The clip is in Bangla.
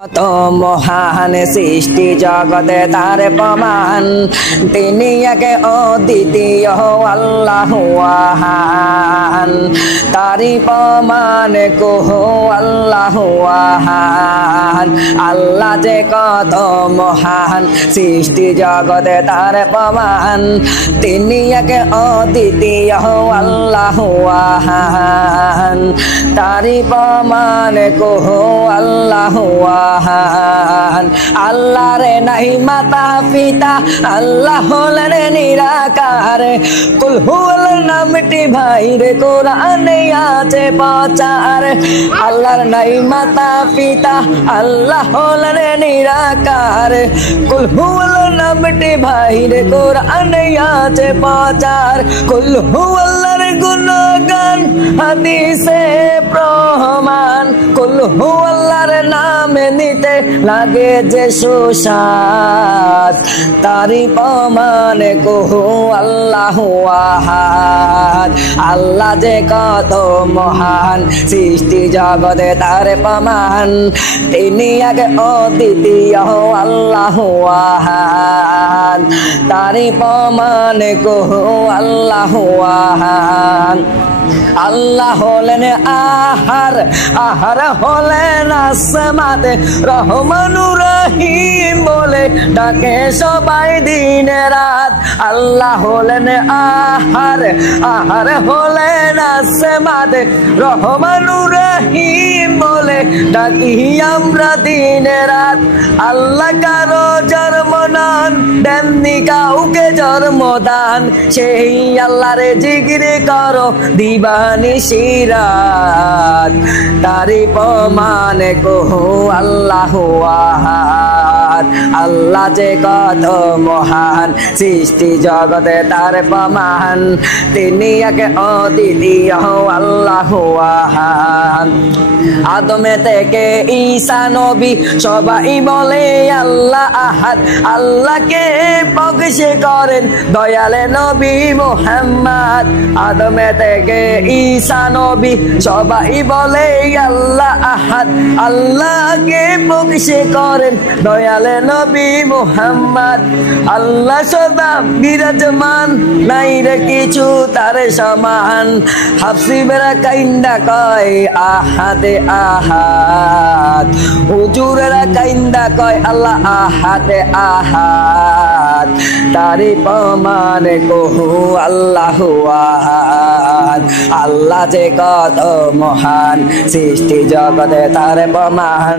কত মহান সৃষ্টি জগতে তার প্রমাণ, তিনি একে অদ্বিতীয় আল্লাহু আহাদ। তারি প্রমাণ কহো আল্লাহু আহাদ। আল্লাহ যে কত মহান সৃষ্টি জগতে তার প্রমাণ, তিনি একে অদ্বিতীয় আল্লাহু আহাদ। তারি প্রমাণ কহো আল্লাহু আহাদ। আল্লাহ রে নাই মাতা পিতা, আল্লাহ হলেন নিরাকার। কুল হুয়াল নামটি ভাই রে কোরআনে আছে প্রচার। আল্লাহর নাই মাতা পিতা, আল্লাহ হলেন নিরাকার। কুল হুয়াল নামটি ভাই রে কোরআনে আছে প্রচার। কুল হুয়াল্লাহর গুণগান হাদিসে প্রমাণ। কুল হুয়াল্লাহর নামে নিতে লাগে যে সুস্বাদ, তারি প্রমাণ কহো আল্লাহু আহাদ। আল্লাহ যে কত মহান সৃষ্টি জগতে তার প্রমাণ, তিনি আগে অদ্বিতীয় আল্লাহু আহাদ। তারি প্রমাণ কহো আল্লাহু আহাদ। আল্লাহ হলেন আহার, আহার হলেন আসমাতে, রহমানুর রহিম বলে ডাকে সবাই দিন রাত। আল্লাহ হলেন আহার, আহার হলেন আসমাতে, রহমানুর রহিম বলে ডাকি আমরা দিন রাত। আল্লাহ কারো জন্ম নন, দেননি কাউকে জন্মদান। সেই আল্লাহর জিকির করো দিবানিশি রাত, তারি প্রমাণ কহো আল্লাহু আহাদ। আল্লাহ যে কত মহান সৃষ্টি জগতে তার প্রমাণ, তিনি একে অদ্বিতীয় আল্লাহু আহাদ। আদমে থেকে ঈসা নবী সবাই বলে আল্লাহ আহাদ। আল্লাহকে প্রকাশ করেন দয়ালে নবী মুহাম্মদ। আদমে থেকে ঈসা নবী সবাই বলে আল্লাহ আহাদ। আল্লাহকে প্রকাশ করেন দয়ালে নবী মুহাম্মদ। আল্লাহ সদা বিরাজমান, নাই রে কিছু তার সমান। হাফসিবেরা কাইন্দা কয় আহাদে আহাদ, হুজুরেরা কাইন্দা কয় আল্লাহ আহাদে আহাদ। তারি প্রমাণ কহো আল্লাহু আহাদ। আল্লাহ যে কত মহান সৃষ্টি জগতে তার প্রমাণ।